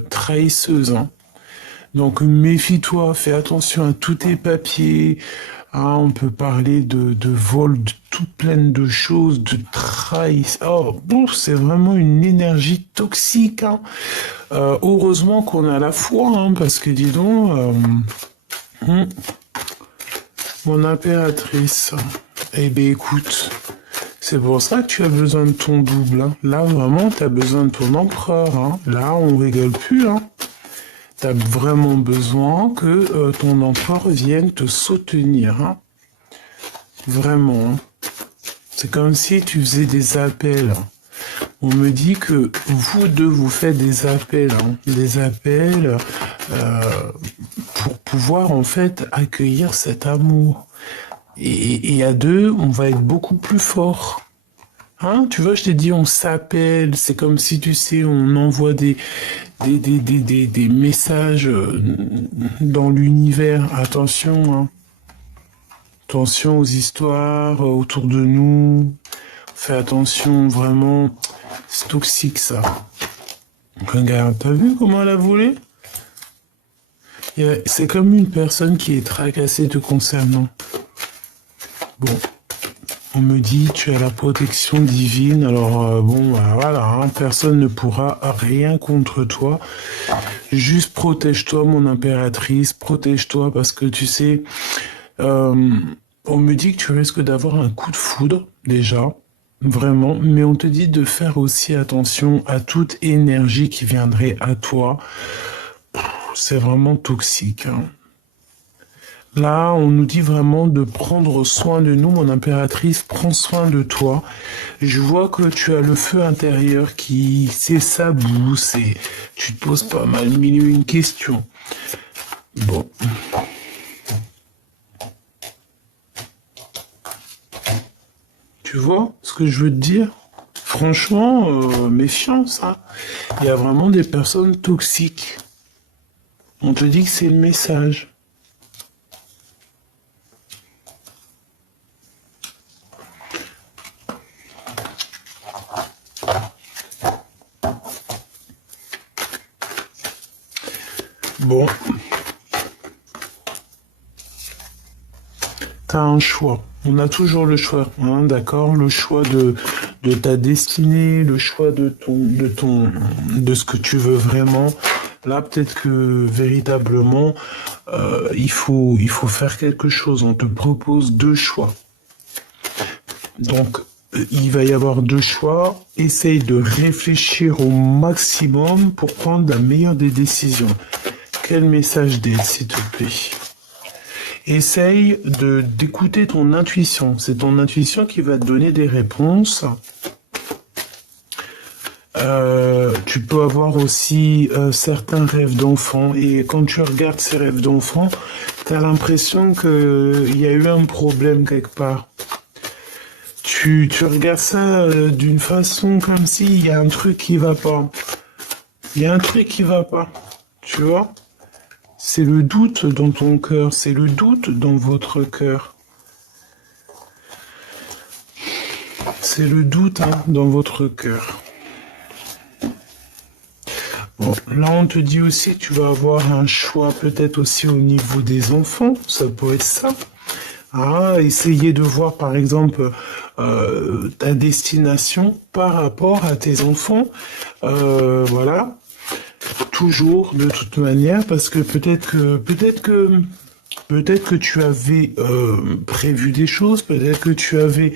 trahisseuse, hein. Donc méfie-toi, fais attention à tous tes papiers. Hein, on peut parler de vol, de tout plein de choses, de trahison. Oh, bon, c'est vraiment une énergie toxique. Hein. Heureusement qu'on a la foi, hein, parce que dis donc, mon impératrice. Eh bien écoute, c'est pour ça que tu as besoin de ton double. Hein. Là vraiment, tu as besoin de ton empereur. Hein. Là, on rigole plus. Hein. Tu as vraiment besoin que ton empereur vienne te soutenir. Hein. Vraiment. Hein. C'est comme si tu faisais des appels. On me dit que vous deux, vous faites des appels. Hein. Des appels pour pouvoir en fait accueillir cet amour. Et à deux, on va être beaucoup plus fort. Hein, tu vois, je t'ai dit, on s'appelle. C'est comme si, tu sais, on envoie des messages dans l'univers. Attention, hein. Attention aux histoires autour de nous. Fais attention, vraiment. C'est toxique, ça. Regarde, t'as vu comment elle a volé? C'est comme une personne qui est tracassée te concernant. Bon, on me dit tu as la protection divine, alors bon, bah, voilà, hein, personne ne pourra rien contre toi. Juste protège-toi, mon impératrice, protège-toi parce que tu sais, on me dit que tu risques d'avoir un coup de foudre déjà, vraiment, mais on te dit de faire aussi attention à toute énergie qui viendrait à toi. C'est vraiment toxique, hein. Là, on nous dit vraiment de prendre soin de nous, mon impératrice, prends soin de toi. Je vois que tu as le feu intérieur qui s'essabousse et tu te poses pas mal mille et une questions. Bon. Tu vois ce que je veux te dire? Franchement, méfiance, hein. Il y a vraiment des personnes toxiques. On te dit que c'est le message. Bon, t'as un choix. On a toujours le choix, hein, d'accord? Le choix de ta destinée, le choix de ce que tu veux vraiment. Là, peut-être que véritablement, il faut faire quelque chose. On te propose deux choix. Donc, il va y avoir deux choix. Essaye de réfléchir au maximum pour prendre la meilleure des décisions. Quel message d'aide, s'il te plaît? Essaye d'écouter ton intuition. C'est ton intuition qui va te donner des réponses. Tu peux avoir aussi certains rêves d'enfant. Et quand tu regardes ces rêves d'enfant, tu as l'impression qu'il y a eu un problème quelque part. Tu regardes ça d'une façon comme s'il y a un truc qui va pas. Il y a un truc qui va pas. Tu vois? C'est le doute dans ton cœur, c'est le doute dans votre cœur. C'est le doute dans votre cœur. Bon, là on te dit aussi que tu vas avoir un choix peut-être aussi au niveau des enfants, ça peut être ça. Ah, essayer de voir par exemple ta destination par rapport à tes enfants. Voilà. Toujours de toute manière parce que peut-être que tu avais prévu des choses, peut-être que tu avais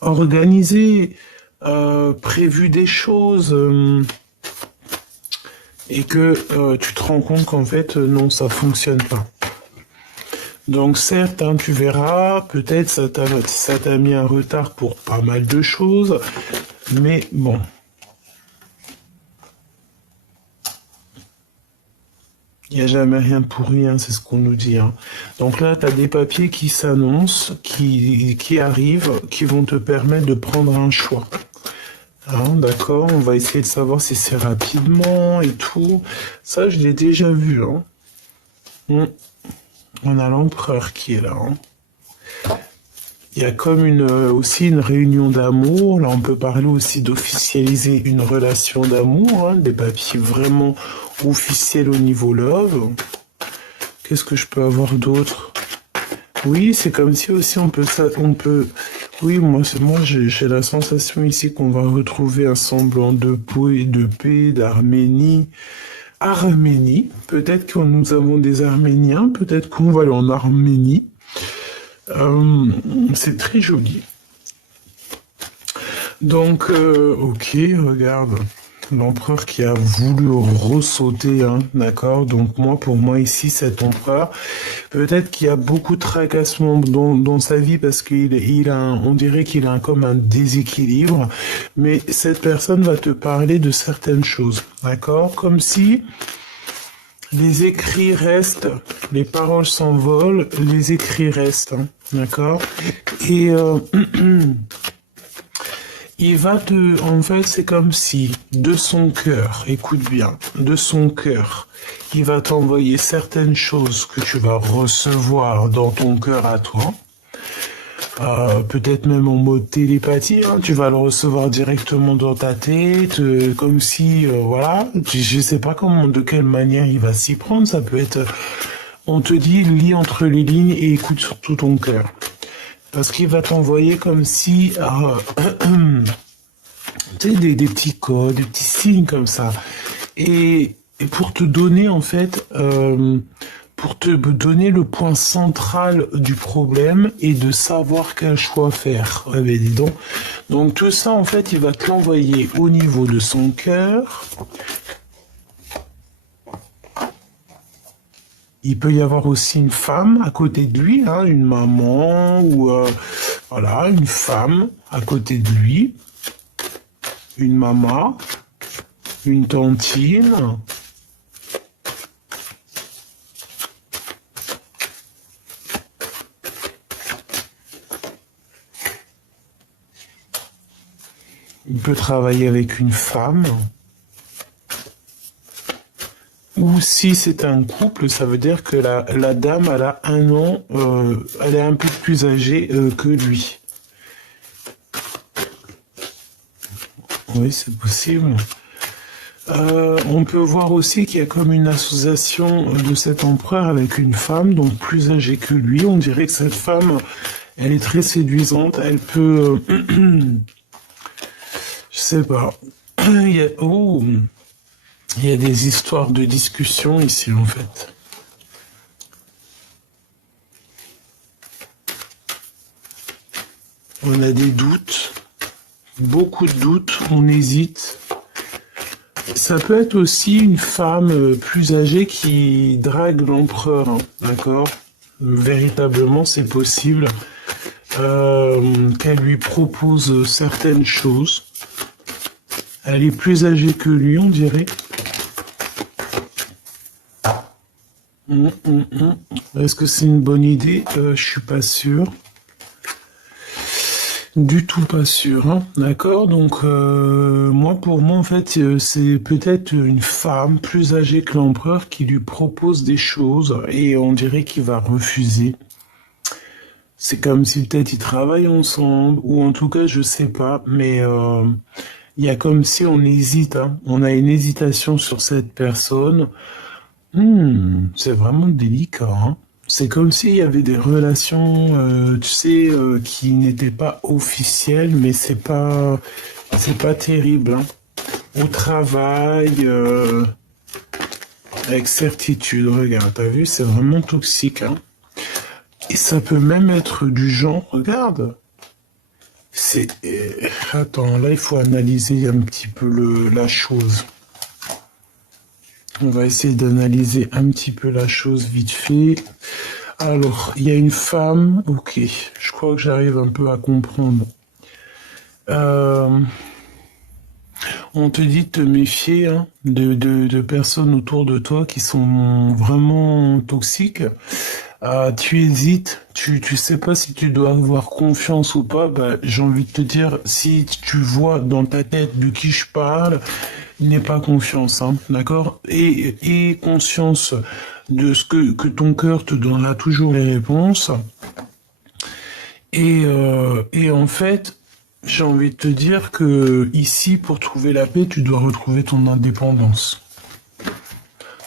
organisé, prévu des choses et que tu te rends compte qu'en fait non, ça fonctionne pas. Donc certes, hein, tu verras, peut-être ça t'a mis un retard pour pas mal de choses, mais bon. Il n'y a jamais rien pour rien, c'est ce qu'on nous dit. Hein. Donc là, tu as des papiers qui s'annoncent, qui arrivent, qui vont te permettre de prendre un choix. Hein, d'accord, on va essayer de savoir si c'est rapidement et tout. Ça, je l'ai déjà vu. Hein. On a l'empereur qui est là. Hein. Il y a comme aussi une réunion d'amour. Là, on peut parler aussi d'officialiser une relation d'amour, hein, des papiers vraiment officiels au niveau love. Qu'est-ce que je peux avoir d'autre? Oui, c'est comme si aussi on peut. Oui, moi j'ai la sensation ici qu'on va retrouver un semblant de paix, d'Arménie. Arménie, peut-être que nous avons des Arméniens, peut-être qu'on va aller en Arménie. C'est très joli. Donc, ok, regarde, l'empereur qui a voulu ressauter, hein, d'accord. Donc pour moi ici, cet empereur, peut-être qu'il y a beaucoup de tracassements dans sa vie parce on dirait qu'il a comme un déséquilibre, mais cette personne va te parler de certaines choses, d'accord, comme si les écrits restent, les paroles s'envolent, les écrits restent, hein, d'accord. Et en fait, c'est comme si, de son cœur, écoute bien, de son cœur, il va t'envoyer certaines choses que tu vas recevoir dans ton cœur à toi. Peut-être même en mode télépathie, hein, tu vas le recevoir directement dans ta tête, comme si, voilà, je sais pas de quelle manière il va s'y prendre, ça peut être, on te dit, lis entre les lignes et écoute surtout ton cœur. Parce qu'il va t'envoyer comme si, tu sais, des petits codes, des petits signes comme ça. Et pour te donner, en fait, pour te donner le point central du problème et de savoir quel choix faire. Ouais, mais dis donc. Donc tout ça, en fait, il va te l'envoyer au niveau de son cœur. Il peut y avoir aussi une femme à côté de lui, hein, une maman ou voilà, une femme à côté de lui, une maman, une tantine. Il peut travailler avec une femme. Ou si c'est un couple, ça veut dire que la dame, elle a 1 an, elle est un peu plus âgée que lui. Oui, c'est possible. On peut voir aussi qu'il y a comme une association de cet empereur avec une femme, donc plus âgée que lui. On dirait que cette femme, elle est très séduisante. Elle peut... je sais pas. Il y a des histoires de discussion ici, en fait. On a des doutes, beaucoup de doutes, on hésite. Ça peut être aussi une femme plus âgée qui drague l'empereur, hein, d'accord? Véritablement, c'est possible qu'elle lui propose certaines choses. Elle est plus âgée que lui, on dirait. Est-ce que c'est une bonne idée? Je suis pas sûr. Du tout pas sûr, hein. D'accord? Donc, pour moi, en fait, c'est peut-être une femme plus âgée que l'empereur qui lui propose des choses et on dirait qu'il va refuser. C'est comme si peut-être ils travaillent ensemble ou en tout cas, je sais pas, mais il y a comme si on hésite, hein. On a une hésitation sur cette personne. C'est vraiment délicat, hein. C'est comme s'il y avait des relations, tu sais, qui n'étaient pas officielles, mais c'est pas terrible, hein. Au travail, avec certitude, regarde, t'as vu, c'est vraiment toxique, hein. Et ça peut même être du genre, regarde, attends, là il faut analyser un petit peu la chose. On va essayer d'analyser un petit peu la chose vite fait. Alors, il y a une femme, ok, je crois que j'arrive un peu à comprendre. On te dit de te méfier, hein, de personnes autour de toi qui sont vraiment toxiques. Tu hésites, tu sais pas si tu dois avoir confiance ou pas. Bah, j'ai envie de te dire, si tu vois dans ta tête de qui je parle, n'aie pas confiance, hein, d'accord? Et conscience de ce que ton cœur te donnera toujours les réponses. Et en fait, j'ai envie de te dire que ici, pour trouver la paix, tu dois retrouver ton indépendance.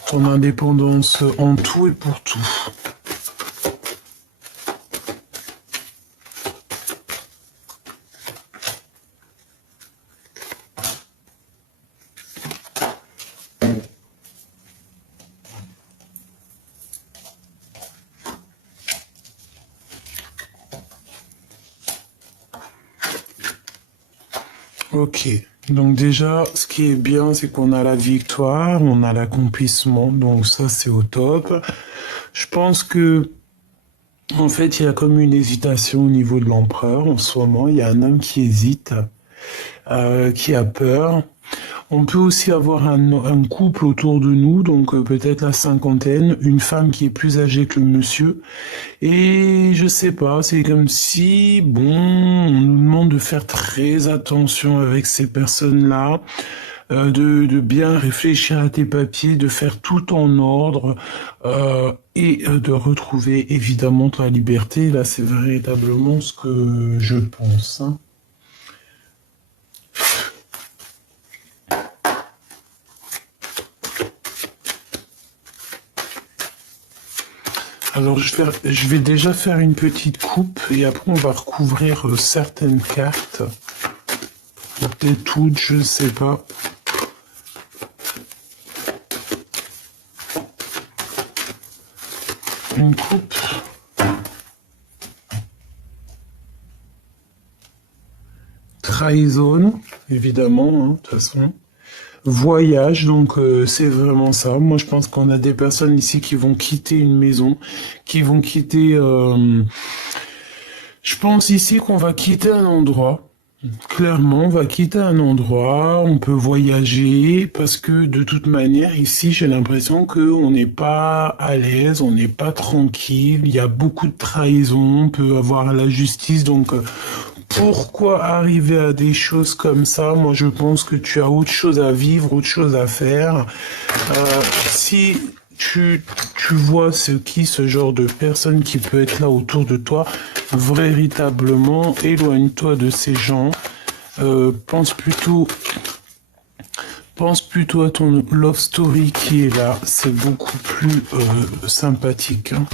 Ton indépendance en tout et pour tout. Ok, donc déjà, ce qui est bien, c'est qu'on a la victoire, on a l'accomplissement, donc ça c'est au top. Je pense que, en fait, il y a comme une hésitation au niveau de l'empereur en ce moment. Il y a un homme qui hésite, qui a peur. On peut aussi avoir un couple autour de nous, donc peut-être la cinquantaine, une femme qui est plus âgée que le monsieur. Et je sais pas, c'est comme si, bon, on nous demande de faire très attention avec ces personnes-là, de bien réfléchir à tes papiers, de faire tout en ordre et de retrouver évidemment ta liberté. Là, c'est véritablement ce que je pense, hein. Alors, je vais déjà faire une petite coupe et après on va recouvrir certaines cartes. Peut-être toutes, je ne sais pas. Une coupe. Trahison, évidemment, hein, de toute façon. Voyage, donc c'est vraiment ça. Moi, je pense qu'on a des personnes ici qui vont quitter une maison, qui vont quitter... Je pense ici qu'on va quitter un endroit. Clairement, on va quitter un endroit, on peut voyager, parce que de toute manière, ici, j'ai l'impression qu'on n'est pas à l'aise, on n'est pas tranquille, il y a beaucoup de trahison, on peut avoir la justice, donc pourquoi arriver à des choses comme ça? Moi, je pense que tu as autre chose à vivre, autre chose à faire. Si tu vois ce genre de personne qui peut être là autour de toi, véritablement, éloigne-toi de ces gens. Pense plutôt à ton love story qui est là. C'est beaucoup plus sympathique, hein.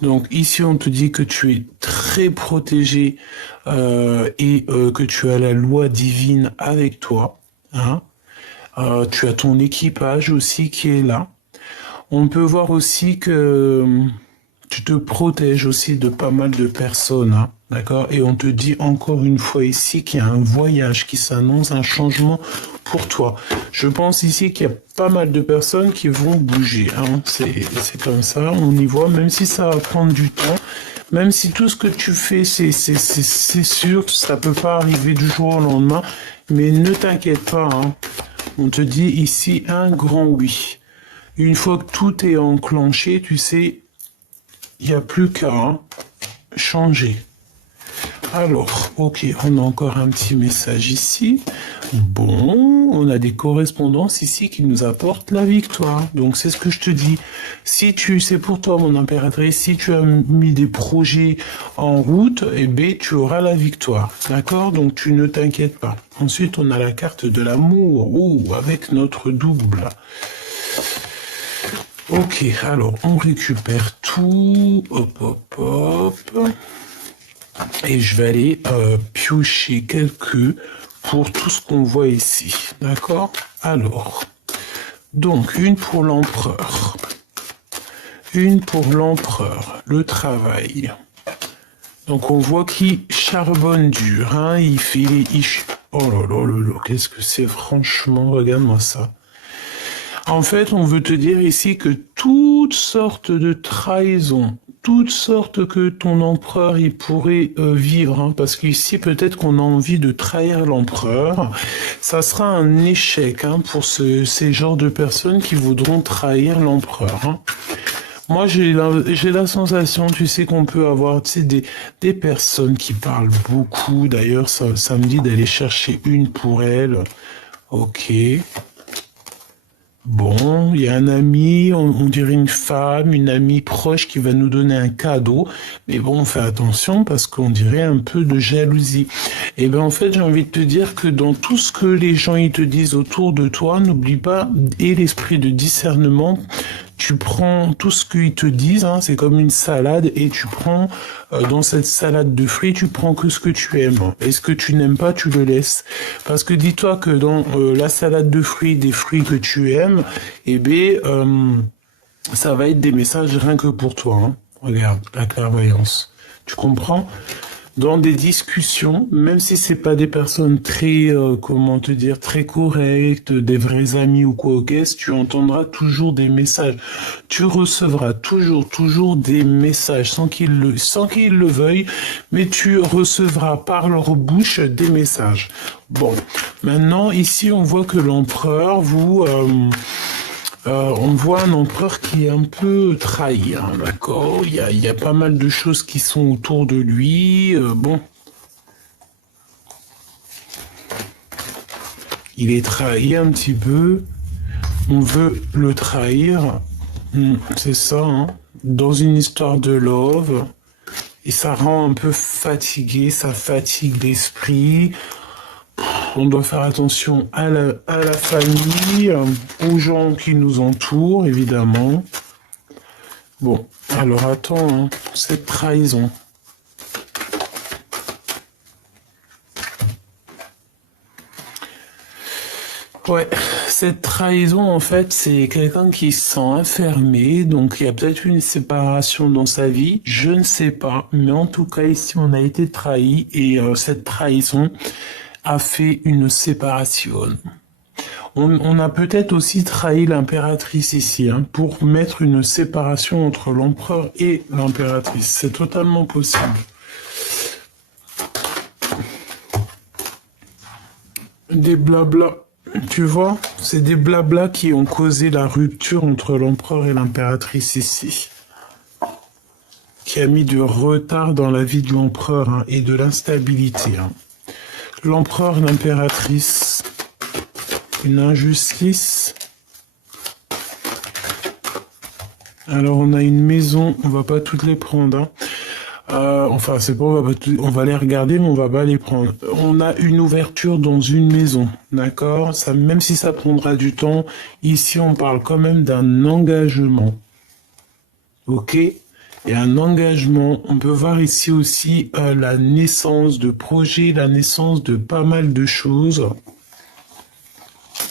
Donc ici, on te dit que tu es très protégé et que tu as la loi divine avec toi, hein. Tu as ton équipage aussi qui est là. On peut voir aussi que tu te protèges aussi de pas mal de personnes, hein, d'accord? Et on te dit encore une fois ici qu'il y a un voyage qui s'annonce, un changement pour toi. Je pense ici qu'il y a pas mal de personnes qui vont bouger, hein. C'est comme ça, on y voit, même si ça va prendre du temps, même si tout ce que tu fais, c'est sûr, ça peut pas arriver du jour au lendemain, mais ne t'inquiète pas, hein. On te dit ici un grand oui. Une fois que tout est enclenché, tu sais, il n'y a plus qu'à changer. Alors, ok, on a encore un petit message ici. Bon, on a des correspondances ici qui nous apportent la victoire. Donc, c'est ce que je te dis. Si c'est pour toi, mon impératrice, si tu as mis des projets en route, eh bien, tu auras la victoire. D'accord? Donc, tu ne t'inquiètes pas. Ensuite, on a la carte de l'amour. Oh, avec notre double. Ok, alors, on récupère tout. Hop, hop, hop. Et je vais aller piocher quelques pour tout ce qu'on voit ici. D'accord? Alors, donc, une pour l'empereur. Une pour l'empereur. Le travail. Donc, on voit qu'il charbonne dur. Hein, il fait les... Oh là là là là, qu'est-ce que c'est franchement? Regarde-moi ça. En fait, on veut te dire ici que toutes sortes de trahisons, toutes sortes que ton empereur il pourrait vivre, hein, parce qu'ici peut-être qu'on a envie de trahir l'empereur, ça sera un échec, hein, pour ces genres de personnes qui voudront trahir l'empereur, hein. Moi, j'ai la sensation, tu sais, qu'on peut avoir, tu sais, des personnes qui parlent beaucoup. D'ailleurs, ça me dit d'aller chercher une pour elle. Ok. Bon, il y a un ami, on dirait une femme, une amie proche qui va nous donner un cadeau. Mais bon, fais attention parce qu'on dirait un peu de jalousie. Et ben en fait, j'ai envie de te dire que dans tout ce que les gens ils te disent autour de toi, n'oublie pas, et l'esprit de discernement, tu prends tout ce qu'ils te disent, hein, c'est comme une salade, et tu prends, dans cette salade de fruits, tu prends que ce que tu aimes. Et ce que tu n'aimes pas, tu le laisses. Parce que dis-toi que dans la salade de fruits, des fruits que tu aimes, eh bien, ça va être des messages rien que pour toi. Hein. Regarde, la clairvoyance. Tu comprends? Dans des discussions, même si c'est pas des personnes très, comment te dire, très correctes, des vrais amis ou quoi, ok, tu entendras toujours des messages. Tu recevras toujours des messages sans qu'ils le veuillent, mais tu recevras par leur bouche des messages. Bon, maintenant ici on voit que l'empereur on voit un empereur qui est un peu trahi, hein, d'accord? Il y a pas mal de choses qui sont autour de lui. Bon, il est trahi un petit peu. On veut le trahir. C'est ça, hein? Dans une histoire de love. Et ça rend un peu fatigué, ça fatigue l'esprit. On doit faire attention à la famille, aux gens qui nous entourent, évidemment. Bon, alors attends, hein, cette trahison. Ouais, cette trahison, en fait, c'est quelqu'un qui se sent enfermé, donc il y a peut-être une séparation dans sa vie, je ne sais pas, mais en tout cas, ici, on a été trahi, et cette trahison a fait une séparation. On a peut-être aussi trahi l'impératrice ici, hein, pour mettre une séparation entre l'empereur et l'impératrice. C'est totalement possible. Des blablas, tu vois, c'est des blablas qui ont causé la rupture entre l'empereur et l'impératrice ici. Qui a mis du retard dans la vie de l'empereur, hein, et de l'instabilité. Hein. L'empereur, l'impératrice, une injustice. Alors on a une maison, on va pas toutes les prendre. Hein. Enfin c'est pas, on va les regarder, mais on va pas les prendre. On a une ouverture dans une maison, d'accord? Ça, même si ça prendra du temps, ici on parle quand même d'un engagement, ok? Et un engagement, on peut voir ici aussi la naissance de projets, la naissance de pas mal de choses.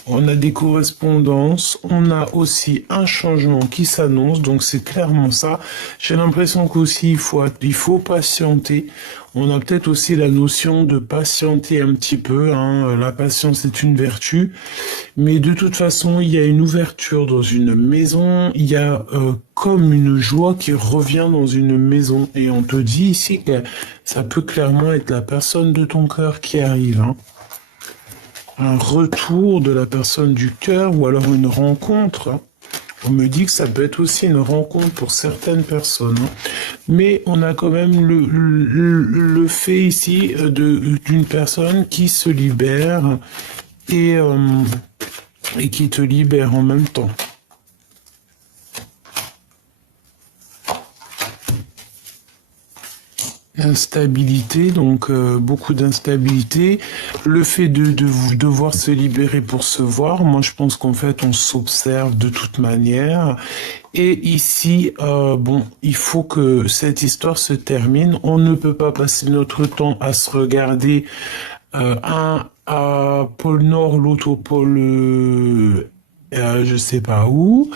On a des correspondances, on a aussi un changement qui s'annonce, donc c'est clairement ça. J'ai l'impression qu'aussi il faut patienter. On a peut-être aussi la notion de patienter un petit peu, hein. La patience est une vertu, mais de toute façon il y a une ouverture dans une maison, il y a comme une joie qui revient dans une maison, et on te dit ici que ça peut clairement être la personne de ton cœur qui arrive, hein. Un retour de la personne du cœur ou alors une rencontre. On me dit que ça peut être aussi une rencontre pour certaines personnes. Mais on a quand même le fait ici d'une personne qui se libère et qui te libère en même temps. Instabilité, donc beaucoup d'instabilité. Le fait de devoir se libérer pour se voir, moi je pense qu'en fait on s'observe de toute manière. Et ici, bon, il faut que cette histoire se termine. On ne peut pas passer notre temps à se regarder un à pôle Nord, l'autre au pôle... je sais pas où.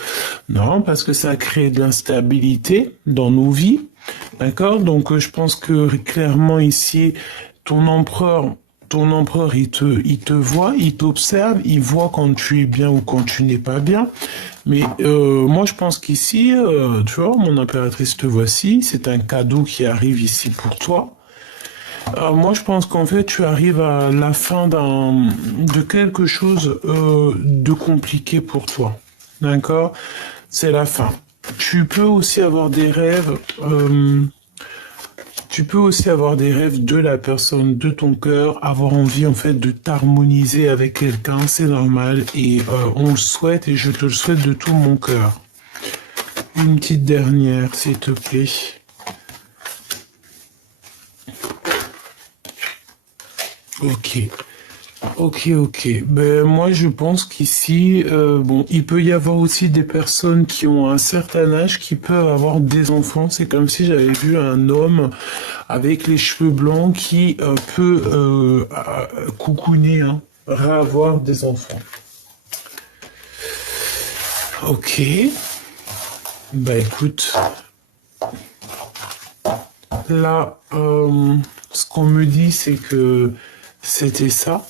Non, parce que ça crée de l'instabilité dans nos vies. D'accord? Donc je pense que clairement ici, ton empereur, il te voit, il t'observe, il voit quand tu es bien ou quand tu n'es pas bien. Mais moi je pense qu'ici, tu vois, mon impératrice te voici, c'est un cadeau qui arrive ici pour toi. Moi je pense qu'en fait tu arrives à la fin de quelque chose de compliqué pour toi. D'accord? C'est la fin. Tu peux aussi avoir des rêves Tu peux aussi avoir des rêves de la personne, de ton cœur, avoir envie en fait de t'harmoniser avec quelqu'un, c'est normal et on le souhaite et je te le souhaite de tout mon cœur. Une petite dernière, s'il te plaît. Ok. Ok. Ben, moi, je pense qu'ici, bon, il peut y avoir aussi des personnes qui ont un certain âge qui peuvent avoir des enfants. C'est comme si j'avais vu un homme avec les cheveux blancs qui peut coucouner, hein, avoir des enfants. Ok. Bah écoute, là, ce qu'on me dit, c'est que c'était ça.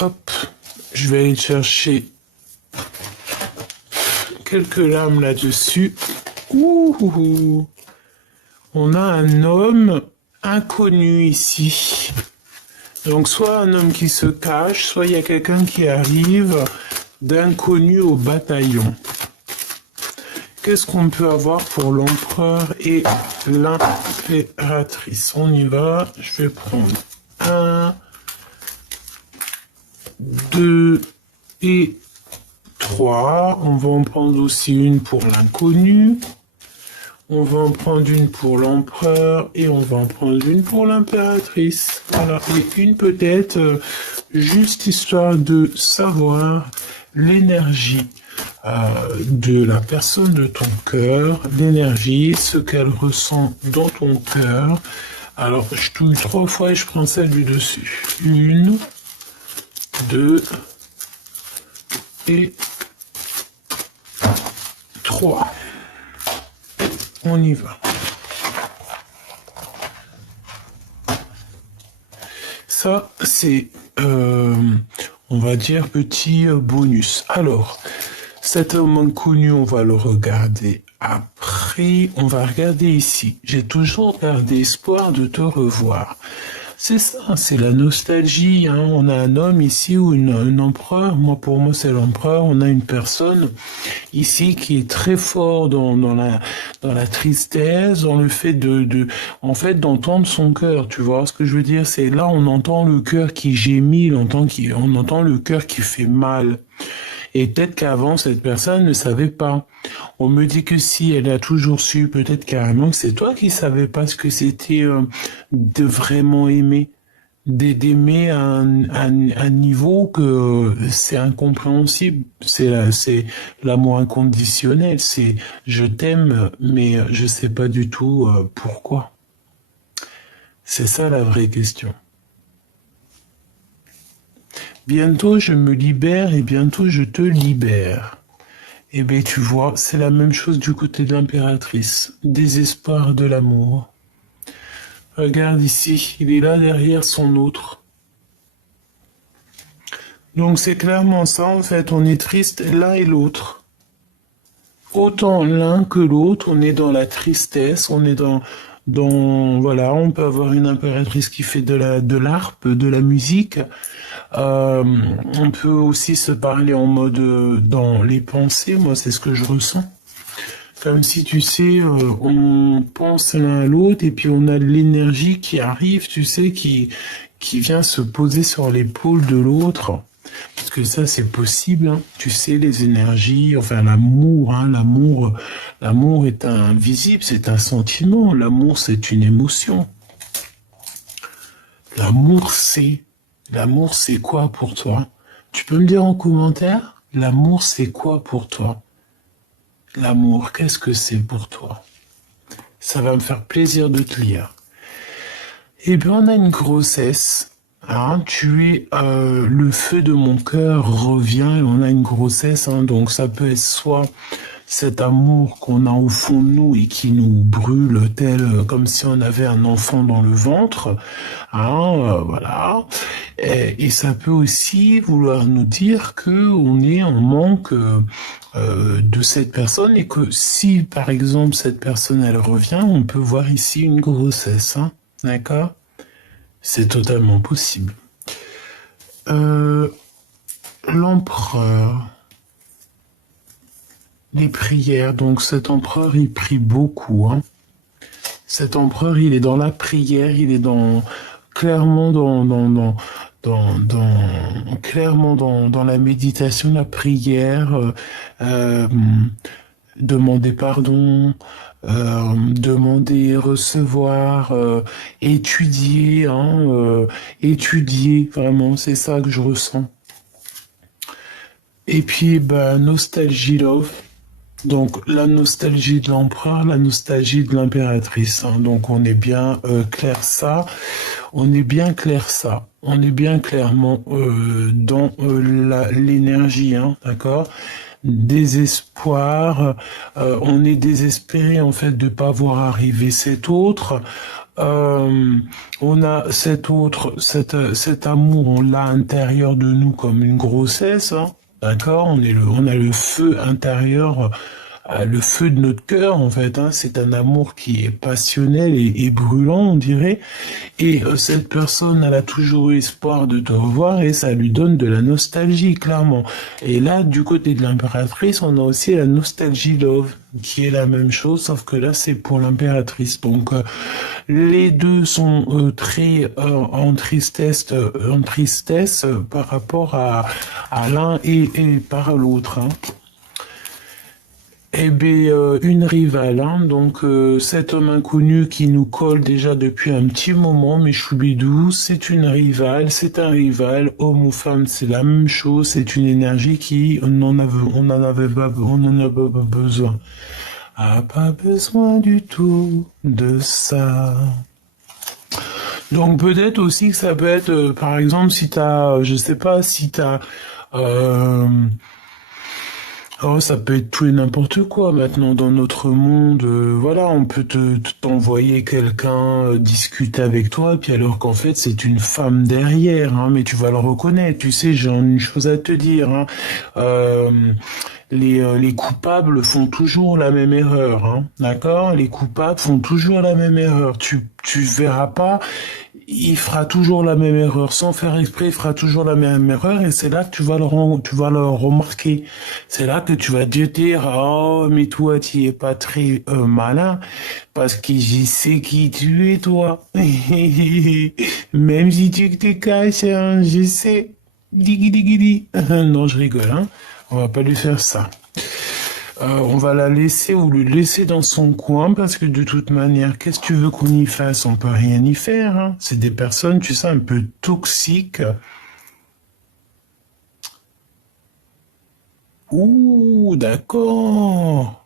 Hop, je vais aller chercher quelques lames là-dessus. Ouh, on a un homme inconnu ici. Donc soit un homme qui se cache, soit il y a quelqu'un qui arrive d'inconnu au bataillon. Qu'est-ce qu'on peut avoir pour l'empereur et l'impératrice? On y va, je vais prendre 1, 2 et 3. On va en prendre aussi une pour l'inconnu. On va en prendre une pour l'empereur et on va en prendre une pour l'impératrice. Voilà, et une peut-être, juste histoire de savoir l'énergie de la personne de ton cœur, l'énergie, ce qu'elle ressent dans ton cœur. Alors, je touille 3 fois et je prends celle du dessus. 1, 2 et 3. On y va. Ça, c'est, on va dire, petit bonus. Alors, cet homme inconnu, on va le regarder après. On va regarder ici. J'ai toujours gardé espoir de te revoir. C'est ça, c'est la nostalgie. Hein. On a un homme ici ou un empereur. Pour moi, c'est l'empereur. On a une personne ici qui est très fort dans la tristesse, dans le fait en fait, d'entendre son cœur. Tu vois ce que je veux dire? C'est là, on entend le cœur qui gémit, on entend le cœur qui fait mal. Et peut-être qu'avant, cette personne ne savait pas. On me dit que si elle a toujours su, peut-être carrément que c'est toi qui savais pas ce que c'était de vraiment aimer. D'aimer à un niveau que c'est incompréhensible. C'est l'amour inconditionnel. C'est je t'aime, mais je sais pas du tout pourquoi. C'est ça la vraie question. Bientôt je me libère et bientôt je te libère. Eh bien, tu vois, c'est la même chose du côté de l'impératrice. Désespoir de l'amour. Regarde ici, il est là derrière son autre. Donc c'est clairement ça, en fait, on est triste l'un et l'autre. Autant l'un que l'autre, on est dans la tristesse, on est voilà, on peut avoir une impératrice qui fait de l'harpe, de la musique. On peut aussi se parler en mode dans les pensées, moi c'est ce que je ressens. Comme si tu sais, on pense l'un à l'autre et puis on a l'énergie qui arrive, tu sais, qui vient se poser sur l'épaule de l'autre. Parce que ça c'est possible, hein. Tu sais, les énergies, enfin l'amour, hein, l'amour est invisible, c'est un sentiment, l'amour c'est une émotion. L'amour c'est quoi pour toi? Tu peux me dire en commentaire, l'amour c'est quoi pour toi? L'amour, qu'est-ce que c'est pour toi? Ça va me faire plaisir de te lire. Eh bien, on a une grossesse. Hein, le feu de mon cœur revient et on a une grossesse. Hein, donc ça peut être soit cet amour qu'on a au fond de nous et qui nous brûle comme si on avait un enfant dans le ventre. Hein, voilà. Et ça peut aussi vouloir nous dire que on est en manque de cette personne et que si, par exemple, cette personne, elle revient, on peut voir ici une grossesse. Hein, d'accord? C'est totalement possible. L'empereur. les prières. Donc cet empereur, il prie beaucoup, hein. Cet empereur, il est dans la prière, il est dans clairement clairement dans la méditation, la prière, euh, demander pardon, demander, recevoir, étudier, hein, étudier, vraiment, c'est ça que je ressens. Et puis, bah, nostalgie love. Donc, la nostalgie de l'empereur, la nostalgie de l'impératrice, hein. Donc, on est bien clair ça. On est bien clair ça. On est bien clairement dans l'énergie, hein, d'accord? Désespoir. On est désespéré en fait de pas voir arriver cet autre. Euh, on a cet amour, on l'a à l'intérieur de nous comme une grossesse, hein, d'accord? On a le feu intérieur, le feu de notre cœur en fait, hein. C'est un amour qui est passionnel et brûlant, on dirait. Et cette personne, elle a toujours eu espoir de te revoir et ça lui donne de la nostalgie, clairement. Et là, du côté de l'impératrice, on a aussi la nostalgie love, qui est la même chose, sauf que là, c'est pour l'impératrice. Donc, les deux sont très en tristesse par rapport à l'un et par l'autre, hein. Eh bien, une rivale, hein, donc cet homme inconnu qui nous colle déjà depuis un petit moment, mais choubidou, c'est une rivale, c'est un rival, homme ou femme, c'est la même chose, c'est une énergie qui, on n'en avait pas besoin. Ah, pas besoin du tout de ça. Donc peut-être aussi que ça peut être, par exemple, si t'as, je sais pas, si t'as, euh, oh, ça peut être tout et n'importe quoi maintenant dans notre monde. Voilà, on peut t'envoyer quelqu'un discuter avec toi, puis alors qu'en fait c'est une femme derrière, hein, mais tu vas le reconnaître. Tu sais, j'ai une chose à te dire, hein. Euh, les coupables font toujours la même erreur, hein, d'accord? Les coupables font toujours la même erreur. Tu verras pas, il fera toujours la même erreur. Sans faire exprès, il fera toujours la même erreur et c'est là que tu vas le remarquer. C'est là que tu vas te dire, oh, mais toi, tu es pas très malin parce que je sais qui tu es, toi. Même si tu te caches, hein, je sais. Diggy diggy di. Non, je rigole, hein. On va pas lui faire ça. On va la laisser ou le laisser dans son coin parce que de toute manière, qu'est-ce que tu veux qu'on y fasse? On peut rien y faire, hein. C'est des personnes, tu sais, un peu toxiques. Ouh, d'accord.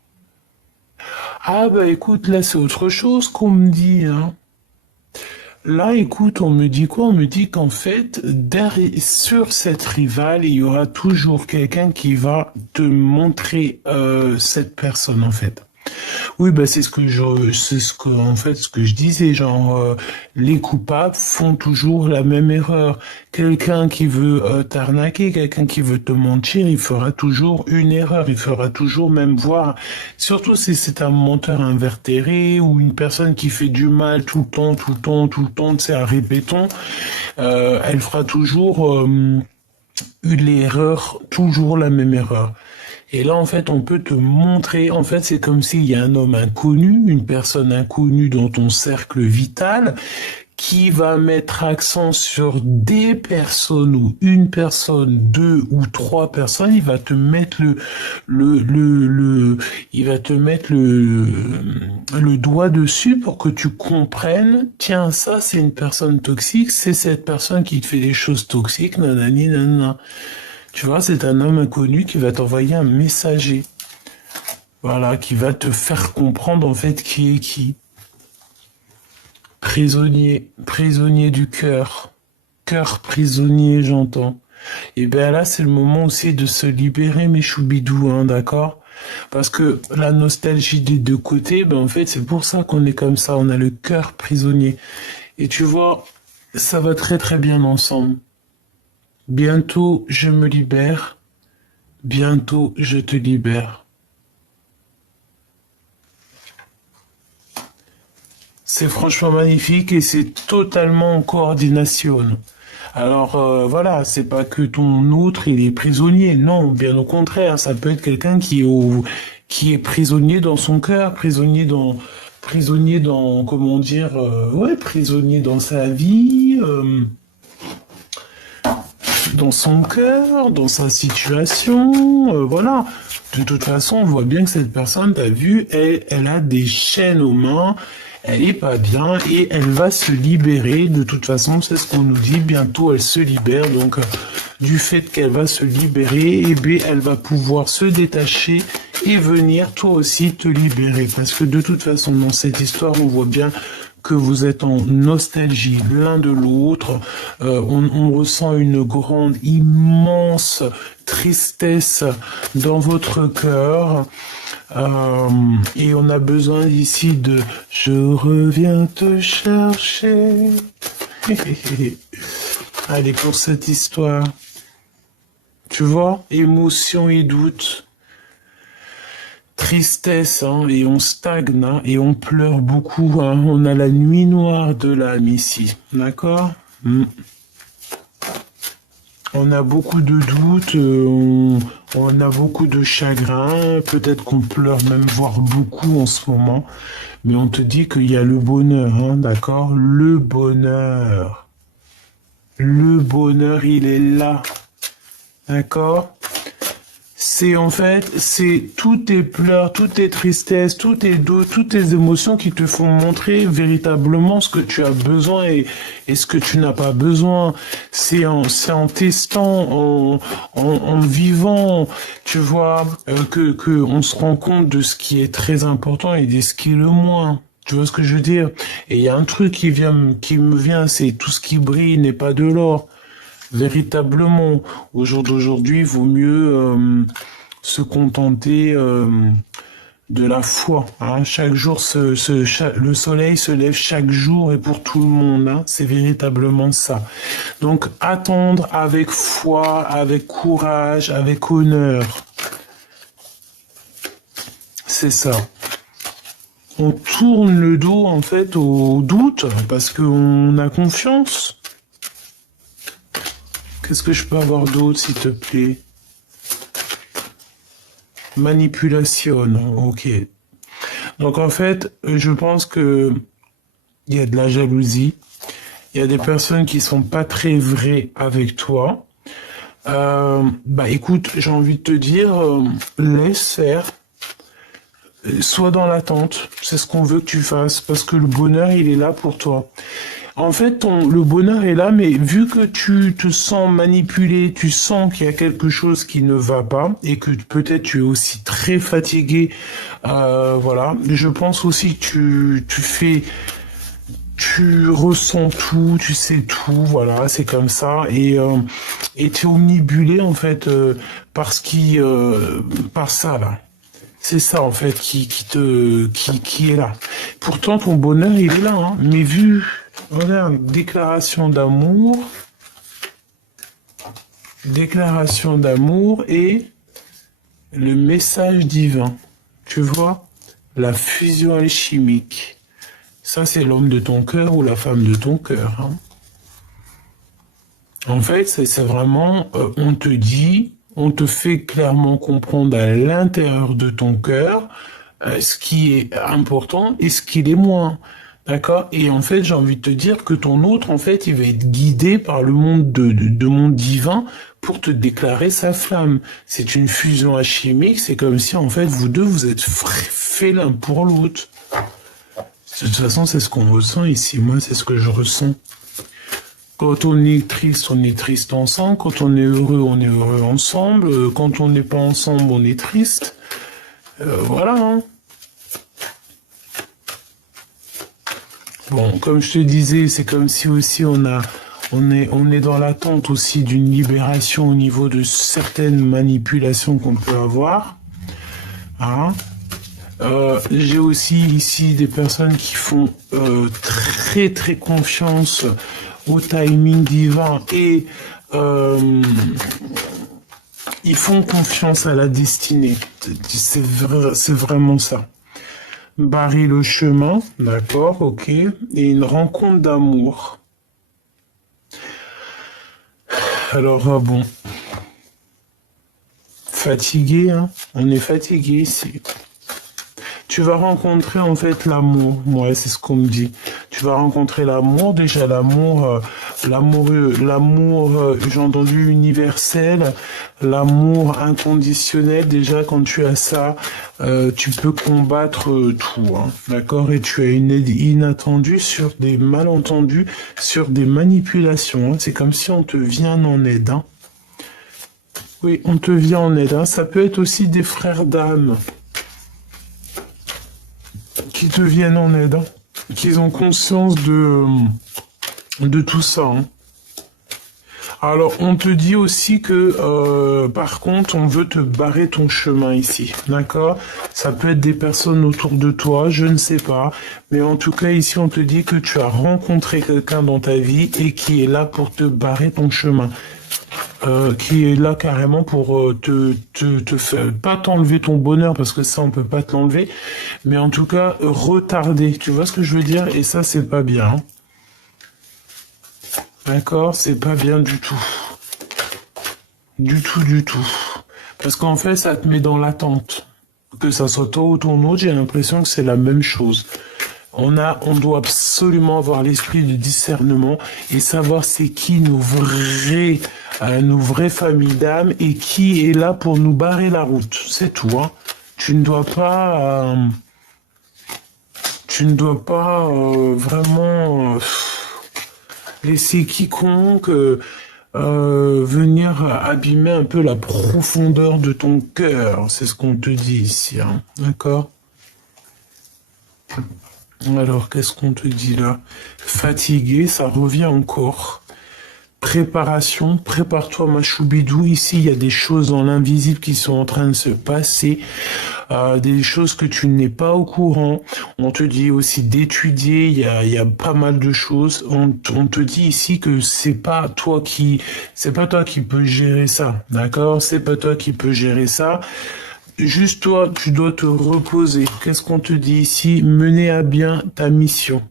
Ah bah écoute, là c'est autre chose qu'on me dit, hein. Là, écoute, on me dit quoi? On me dit qu'en fait, sur cette rivale, il y aura toujours quelqu'un qui va te montrer cette personne, en fait. Oui, bah c'est ce que en fait ce que je disais, genre les coupables font toujours la même erreur. Quelqu'un qui veut t'arnaquer, quelqu'un qui veut te mentir, il fera toujours une erreur, il fera toujours même voir. Surtout si c'est un menteur invétéré ou une personne qui fait du mal tout le temps, tout le temps, tout le temps, c'est à répéton, elle fera toujours l'erreur, toujours la même erreur. Et là, en fait, on peut te montrer, en fait, c'est comme s'il y a un homme inconnu, une personne inconnue dans ton cercle vital, qui va mettre accent sur des personnes ou une personne, deux ou trois personnes, il va te mettre il va te mettre le doigt dessus pour que tu comprennes, tiens, ça, c'est une personne toxique, c'est cette personne qui te fait des choses toxiques, nanani, nanana. Tu vois, c'est un homme inconnu qui va t'envoyer un messager. Voilà, qui va te faire comprendre en fait qui est qui. Prisonnier, prisonnier du cœur. Cœur prisonnier, j'entends. Et bien là, c'est le moment aussi de se libérer, mes choubidous, hein, d'accord? Parce que la nostalgie des deux côtés, ben en fait, c'est pour ça qu'on est comme ça. On a le cœur prisonnier. Et tu vois, ça va très très bien ensemble. Bientôt, je me libère. Bientôt, je te libère. C'est franchement magnifique et c'est totalement en coordination. Alors voilà, c'est pas que ton autre il est prisonnier, non, bien au contraire, ça peut être quelqu'un qui est prisonnier dans son cœur, prisonnier dans, comment dire, ouais, prisonnier dans sa vie, dans son cœur, dans sa situation, voilà. De toute façon, on voit bien que cette personne, t'as vu, elle a des chaînes aux mains, elle est pas bien et elle va se libérer. De toute façon, c'est ce qu'on nous dit. Bientôt, elle se libère. Donc, du fait qu'elle va se libérer, eh bien, elle va pouvoir se détacher et venir toi aussi te libérer. Parce que de toute façon, dans cette histoire, on voit bien que vous êtes en nostalgie l'un de l'autre. On ressent une grande, immense tristesse dans votre cœur. Et on a besoin ici de « Je reviens te chercher ». Allez, pour cette histoire. Tu vois, émotion et doute. Tristesse, hein, et on stagne, hein, et on pleure beaucoup. Hein. On a la nuit noire de l'âme ici. D'accord? On a beaucoup de doutes, on a beaucoup de chagrin, peut-être qu'on pleure même, voire beaucoup en ce moment, mais on te dit qu'il y a le bonheur, hein, d'accord? Le bonheur, il est là, d'accord? C'est en fait, c'est tous tes pleurs, toutes tes tristesses, tous tes doutes, toutes tes émotions qui te font montrer véritablement ce que tu as besoin et ce que tu n'as pas besoin. C'est en testant, en vivant, tu vois, que on se rend compte de ce qui est très important et de ce qui est le moins. Tu vois ce que je veux dire? Et il y a un truc qui me vient, c'est tout ce qui brille n'est pas de l'or. Véritablement, au jour d'aujourd'hui, il vaut mieux se contenter de la foi. Hein. Chaque jour, le soleil se lève chaque jour et pour tout le monde. Hein. C'est véritablement ça. Donc, attendre avec foi, avec courage, avec honneur. C'est ça. On tourne le dos, en fait, au doute parce qu'on a confiance. Qu'est-ce que je peux avoir d'autre, s'il te plaît? Manipulation, ok. Donc en fait, je pense que il y a de la jalousie. Il y a des personnes qui sont pas très vraies avec toi. Bah écoute, j'ai envie de te dire, laisse faire. Sois dans l'attente. C'est ce qu'on veut que tu fasses parce que le bonheur, il est là pour toi. En fait, le bonheur est là, mais vu que tu te sens manipulé, tu sens qu'il y a quelque chose qui ne va pas et que peut-être tu es aussi très fatigué, voilà. Je pense aussi que tu ressens tout, tu sais tout, voilà, c'est comme ça et tu es omnibulé en fait par ça là. C'est ça en fait qui est là. Pourtant ton bonheur il est là, hein, mais regarde, déclaration d'amour et le message divin. Tu vois, la fusion alchimique. Ça, c'est l'homme de ton cœur ou la femme de ton cœur. Hein. En fait, c'est vraiment, on te fait clairement comprendre à l'intérieur de ton cœur ce qui est important et ce qui l'est moins. D'accord? Et en fait, j'ai envie de te dire que ton autre, en fait, il va être guidé par le monde de monde divin pour te déclarer sa flamme. C'est une fusion alchimique, c'est comme si, en fait, vous deux, vous êtes faits l'un pour l'autre. De toute façon, c'est ce qu'on ressent ici. Moi, c'est ce que je ressens. Quand on est triste ensemble. Quand on est heureux ensemble. Quand on n'est pas ensemble, on est triste. Voilà, hein. Bon, comme je te disais, c'est comme si aussi on est dans l'attente aussi d'une libération au niveau de certaines manipulations qu'on peut avoir. Hein. J'ai aussi ici des personnes qui font très très confiance au timing divin et ils font confiance à la destinée. C'est vraiment ça. Barrer le chemin, d'accord, ok, et une rencontre d'amour. Alors, bon, fatigué, hein, on est fatigué ici. Tu vas rencontrer en fait l'amour. Ouais, c'est ce qu'on me dit. Tu vas rencontrer l'amour, déjà l'amour, j'ai entendu universel, l'amour inconditionnel. Déjà, quand tu as ça, tu peux combattre tout, hein, d'accord? Et tu as une aide inattendue sur des malentendus, sur des manipulations. Hein. C'est comme si on te vient en aide. Hein. Oui, on te vient en aide. Hein. Ça peut être aussi des frères d'âme qui te viennent en aide, hein, qu'ils ont conscience de tout ça. Hein. Alors, on te dit aussi que, par contre, on veut te barrer ton chemin ici, d'accord? Ça peut être des personnes autour de toi, je ne sais pas, mais en tout cas, ici, on te dit que tu as rencontré quelqu'un dans ta vie et qui est là pour te barrer ton chemin. Qui est là carrément pour te faire, pas t'enlever ton bonheur, parce que ça, on peut pas te l'enlever, mais en tout cas, retarder. Tu vois ce que je veux dire? Et ça, c'est pas bien. Hein. D'accord? C'est pas bien du tout. Du tout, du tout. Parce qu'en fait, ça te met dans l'attente. Que ça soit toi ou ton autre, j'ai l'impression que c'est la même chose. On doit absolument avoir l'esprit de discernement et savoir c'est qui nos vraies familles d'âme et qui est là pour nous barrer la route. C'est tout. Hein. Tu ne dois pas vraiment laisser quiconque venir abîmer un peu la profondeur de ton cœur. C'est ce qu'on te dit ici. Hein. D'accord? Alors, qu'est-ce qu'on te dit là? Fatigué, ça revient encore. Préparation, prépare-toi ma choubidou. Ici, il y a des choses dans l'invisible qui sont en train de se passer. Des choses que tu n'es pas au courant. On te dit aussi d'étudier, il y a pas mal de choses. On te dit ici que c'est pas toi qui peux gérer ça. D'accord? C'est pas toi qui peux gérer ça. Juste toi, tu dois te reposer. Qu'est-ce qu'on te dit ici? Mener à bien ta mission.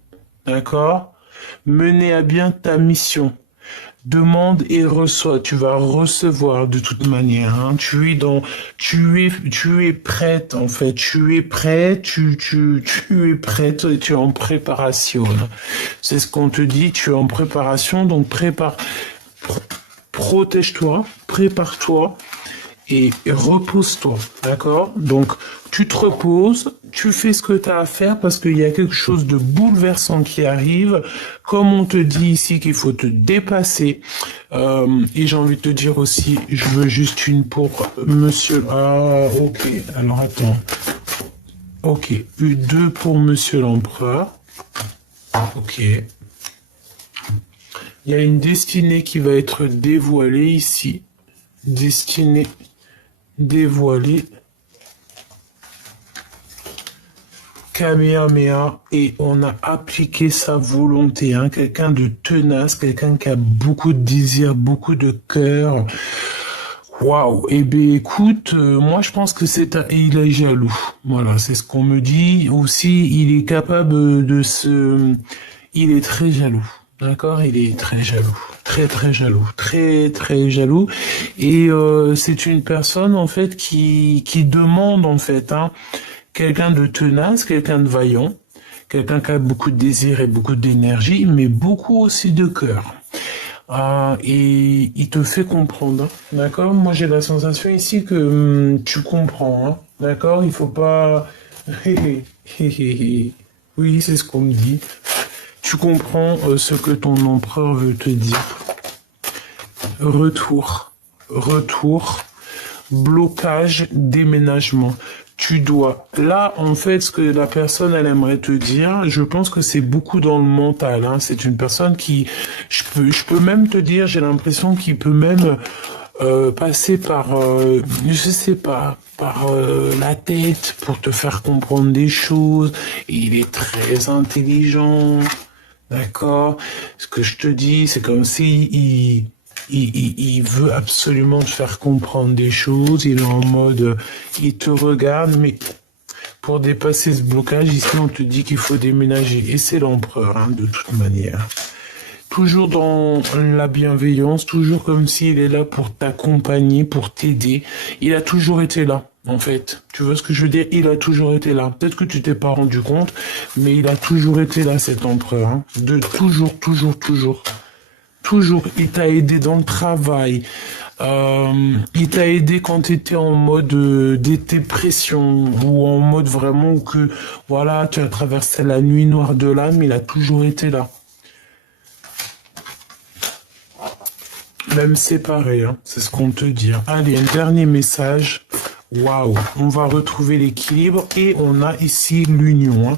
D'accord? Mener à bien ta mission. Demande et reçois. Tu vas recevoir de toute manière. Hein. Tu es prête en fait. Tu es prêt. Tu es prête. Et tu es en préparation. C'est ce qu'on te dit. Tu es en préparation. Donc protège-toi. Prépare-toi. Et repose-toi, d'accord? Donc, tu te reposes, tu fais ce que tu as à faire parce qu'il y a quelque chose de bouleversant qui arrive. Comme on te dit ici qu'il faut te dépasser. Et j'ai envie de te dire aussi, je veux juste une pour monsieur... Ah, ok. Alors, attends. Ok. Deux pour monsieur l'empereur. Ok. Il y a une destinée qui va être dévoilée ici. Destinée dévoilé Kamehameha et on a appliqué sa volonté, hein, quelqu'un de tenace, quelqu'un qui a beaucoup de désir, beaucoup de cœur. Waouh. Eh bien écoute, moi je pense que il est jaloux. Voilà, c'est ce qu'on me dit. Aussi, il est capable il est très jaloux. D'accord, il est très jaloux, très jaloux, très jaloux. Et c'est une personne en fait qui demande en fait, hein, quelqu'un de tenace, quelqu'un de vaillant, quelqu'un qui a beaucoup de désir et beaucoup d'énergie, mais beaucoup aussi de cœur. Et il te fait comprendre, hein, d'accord. Moi j'ai la sensation ici que tu comprends, hein, d'accord. Il faut pas. Oui, c'est ce qu'on me dit. Tu comprends ce que ton empereur veut te dire. Retour, blocage, déménagement. Tu dois. Là, en fait, ce que la personne, elle aimerait te dire, je pense que c'est beaucoup dans le mental. Hein. C'est une personne qui, je peux même te dire, j'ai l'impression qu'il peut même passer par, je sais pas, par la tête pour te faire comprendre des choses. Il est très intelligent. D'accord? Ce que je te dis, c'est comme si il veut absolument te faire comprendre des choses. Il est en mode, il te regarde, mais pour dépasser ce blocage, ici, on te dit qu'il faut déménager. Et c'est l'empereur, hein, de toute manière. Toujours dans la bienveillance, toujours comme s'il est là pour t'accompagner, pour t'aider. Il a toujours été là. en fait. Tu vois ce que je veux dire? Il a toujours été là. Peut-être que tu t'es pas rendu compte, mais il a toujours été là, cet empereur. Hein. De toujours, toujours, toujours. Toujours. Il t'a aidé dans le travail. Il t'a aidé quand tu étais en mode dépression ou en mode vraiment que, voilà, tu as traversé la nuit noire de l'âme. Il a toujours été là. Même séparé, hein, c'est ce qu'on te dit. Allez, un dernier message. Waouh, on va retrouver l'équilibre et on a ici l'union. Hein.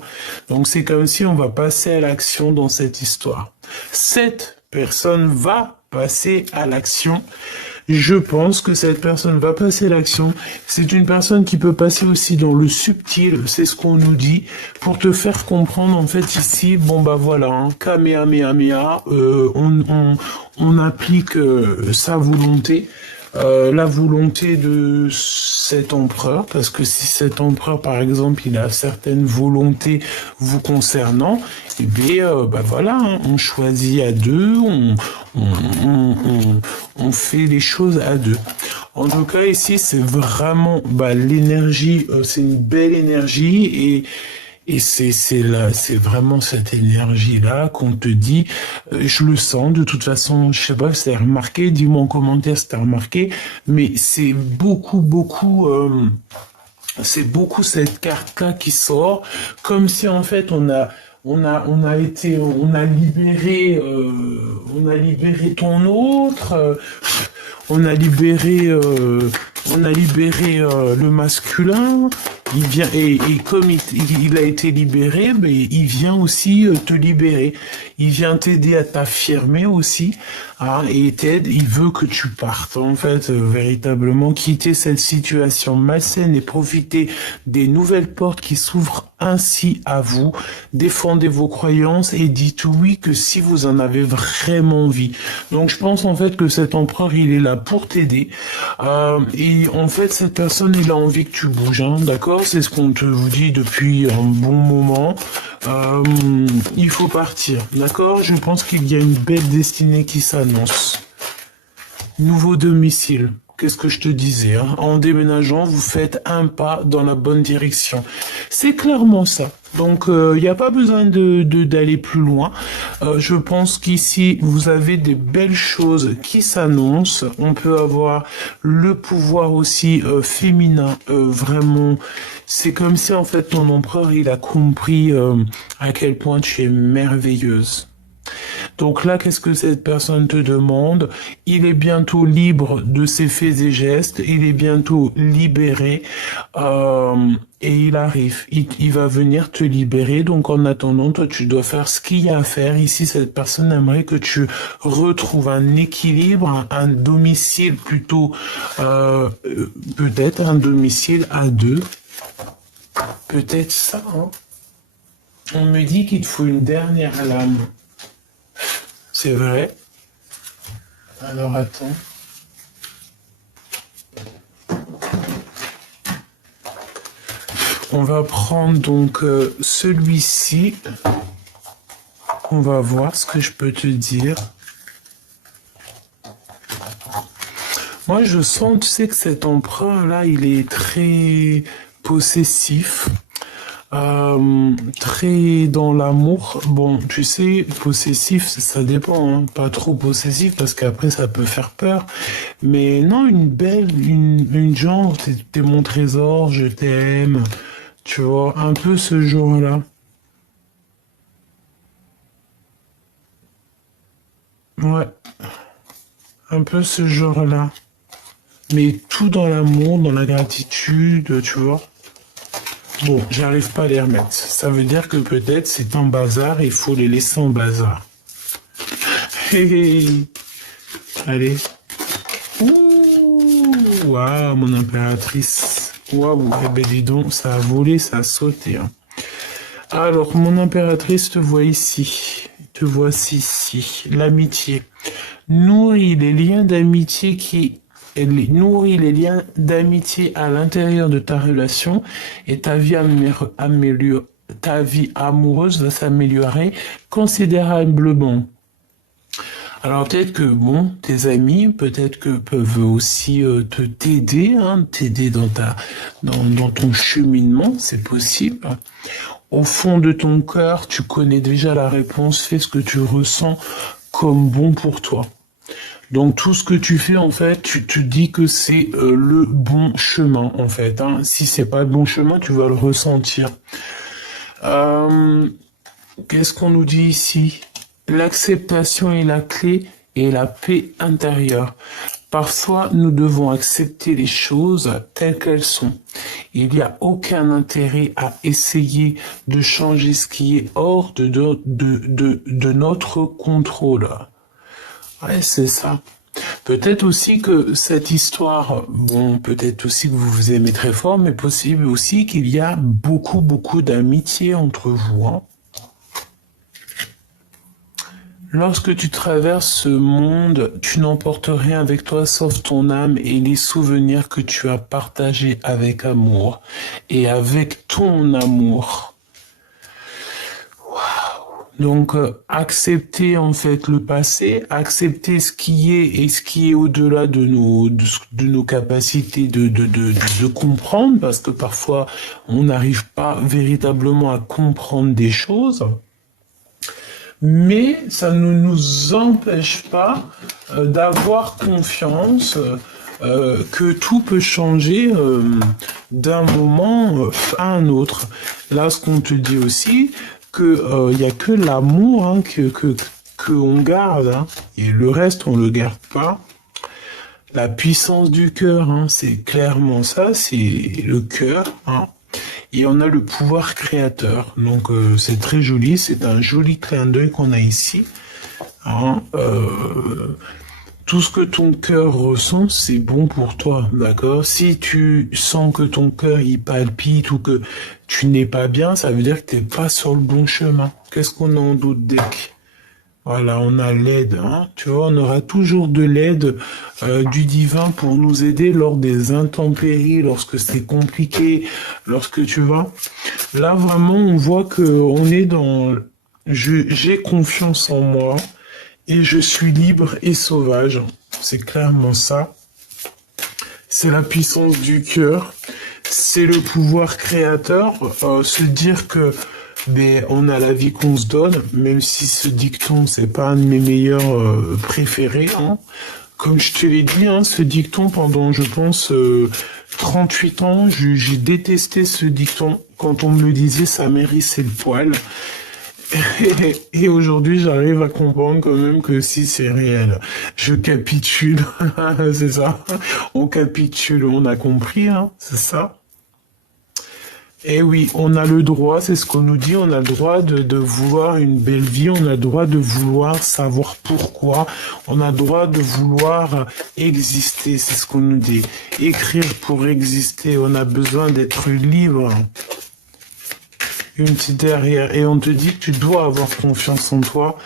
Donc c'est comme si on va passer à l'action dans cette histoire. Cette personne va passer à l'action. Je pense que cette personne va passer à l'action. C'est une personne qui peut passer aussi dans le subtil, c'est ce qu'on nous dit, pour te faire comprendre en fait ici, bon bah voilà, hein, Kamehameha, on applique sa volonté. La volonté de cet empereur, parce que si cet empereur, par exemple, il a certaines volontés vous concernant, eh bien, bah voilà, hein, on choisit à deux, on fait les choses à deux. En tout cas, ici, c'est vraiment bah, l'énergie, c'est une belle énergie et c'est vraiment cette énergie-là qu'on te dit, je le sens, de toute façon, je sais pas si t'as remarqué, dis-moi en commentaire si t'as remarqué, mais c'est beaucoup cette carte-là qui sort, comme si en fait on a libéré ton autre, on a libéré le masculin. Il vient et comme il a été libéré, mais il vient aussi te libérer. Il vient t'aider à t'affirmer aussi, hein, et t'aide. Il veut que tu partes en fait véritablement quitter cette situation malsaine et profiter des nouvelles portes qui s'ouvrent ainsi à vous. Défendez vos croyances et dites oui que si vous en avez vraiment envie. Donc je pense en fait que cet empereur il est là pour t'aider. Et en fait cette personne il a envie que tu bouges, hein, d'accord? C'est ce qu'on te vous dit depuis un bon moment. Il faut partir, d'accord? Je pense qu'il y a une belle destinée qui s'annonce. Nouveau domicile. Qu'est-ce que je te disais, hein? En déménageant, vous faites un pas dans la bonne direction. C'est clairement ça. Donc, il n'y a pas besoin d'aller plus loin. Je pense qu'ici, vous avez des belles choses qui s'annoncent. On peut avoir le pouvoir aussi féminin, vraiment. C'est comme si, en fait, ton empereur, il a compris à quel point tu es merveilleuse. Donc là, qu'est-ce que cette personne te demande? Il est bientôt libre de ses faits et gestes, il est bientôt libéré et il arrive. Il va venir te libérer. Donc en attendant, toi, tu dois faire ce qu'il y a à faire. Ici, cette personne aimerait que tu retrouves un équilibre, un domicile plutôt, peut-être un domicile à deux. Peut-être ça, hein. On me dit qu'il te faut une dernière lame. C'est vrai. Alors attends. On va prendre donc celui-ci. On va voir ce que je peux te dire. Moi je sens, tu sais que cet empereur là, il est très possessif. Très dans l'amour. Bon, tu sais, possessif, ça dépend, hein. Pas trop possessif parce qu'après ça peut faire peur. Mais non, une genre, t'es mon trésor, je t'aime. Tu vois, un peu ce genre-là. Ouais, un peu ce genre-là. Mais tout dans l'amour, dans la gratitude, tu vois. Bon, j'arrive pas à les remettre. Ça veut dire que peut-être c'est un bazar, il faut les laisser en bazar. Allez. Ouh, waouh, mon impératrice. Waouh, eh ben dis donc, ça a volé, ça a sauté. Hein. Alors, mon impératrice te voit ici. Te voici ici. L'amitié. Nourris les liens d'amitié nourrit les liens d'amitié à l'intérieur de ta relation et ta vie amoureuse va s'améliorer considérablement. Alors peut-être que, bon, tes amis, peut-être que peuvent aussi t'aider, hein, t'aider dans ton cheminement, c'est possible. Au fond de ton cœur, tu connais déjà la réponse, fais ce que tu ressens comme bon pour toi. Donc tout ce que tu fais, en fait, tu te dis que c'est le bon chemin, en fait. Hein. Si c'est pas le bon chemin, tu vas le ressentir. Qu'est-ce qu'on nous dit ici? L'acceptation est la clé et la paix intérieure. Parfois, nous devons accepter les choses telles qu'elles sont. Il n'y a aucun intérêt à essayer de changer ce qui est hors de notre contrôle. Ouais, c'est ça. Peut-être aussi que cette histoire, bon, peut-être aussi que vous vous aimez très fort, mais possible aussi qu'il y a beaucoup d'amitié entre vous. Hein. Lorsque tu traverses ce monde, tu n'emportes rien avec toi sauf ton âme et les souvenirs que tu as partagés avec amour et avec ton amour. Donc, accepter en fait le passé, accepter ce qui est et ce qui est au-delà de nos capacités de comprendre, parce que parfois on n'arrive pas véritablement à comprendre des choses. Mais ça ne nous empêche pas d'avoir confiance que tout peut changer d'un moment à un autre. Là, ce qu'on te dit aussi, que y a que l'amour hein, que on garde, hein, et le reste on le garde pas. La puissance du cœur, hein, c'est clairement ça, c'est le cœur. Hein. Et on a le pouvoir créateur. Donc c'est très joli, c'est un joli clin d'œil qu'on a ici. Hein, tout ce que ton cœur ressent, c'est bon pour toi, d'accord? Si tu sens que ton cœur il palpite ou que tu n'es pas bien, ça veut dire que tu n'es pas sur le bon chemin. Qu'est-ce qu'on a en doute deck? Voilà, on a l'aide, hein. Tu vois, on aura toujours de l'aide du divin pour nous aider lors des intempéries, lorsque c'est compliqué, lorsque tu vas. Là, vraiment, on voit que on est dans... J'ai confiance en moi et je suis libre et sauvage. C'est clairement ça. C'est la puissance du cœur. C'est le pouvoir créateur. Se dire que on a la vie qu'on se donne, même si ce dicton, c'est pas un de mes meilleurs préférés. Hein. Comme je te l'ai dit, hein, ce dicton, pendant, je pense, 38 ans, j'ai détesté ce dicton. Quand on me le disait, ça mérissait le poil. Et aujourd'hui, j'arrive à comprendre quand même que si c'est réel. Je capitule, c'est ça. On capitule, on a compris, hein, c'est ça. Eh oui, on a le droit, c'est ce qu'on nous dit, on a le droit de vouloir une belle vie, on a le droit de vouloir savoir pourquoi, on a le droit de vouloir exister, c'est ce qu'on nous dit. Écrire pour exister, on a besoin d'être libre. Une petite derrière, et on te dit que tu dois avoir confiance en toi,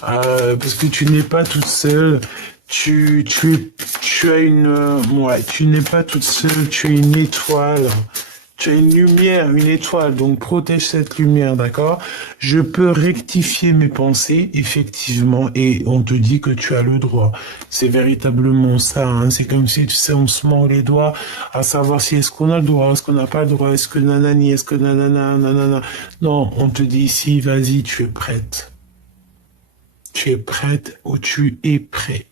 parce que tu n'es pas toute seule, tu as une, ouais, tu n'es pas toute seule, tu es une étoile. Tu as une lumière, une étoile, donc protège cette lumière, d'accord? Je peux rectifier mes pensées, effectivement, et on te dit que tu as le droit. C'est véritablement ça, hein. C'est comme si, tu sais, on se mord les doigts à savoir si est-ce qu'on a le droit, est-ce qu'on n'a pas le droit, est-ce que nanani, est-ce que nanana, nanana. Non, on te dit ici, vas-y, tu es prête. Tu es prête ou tu es prêt.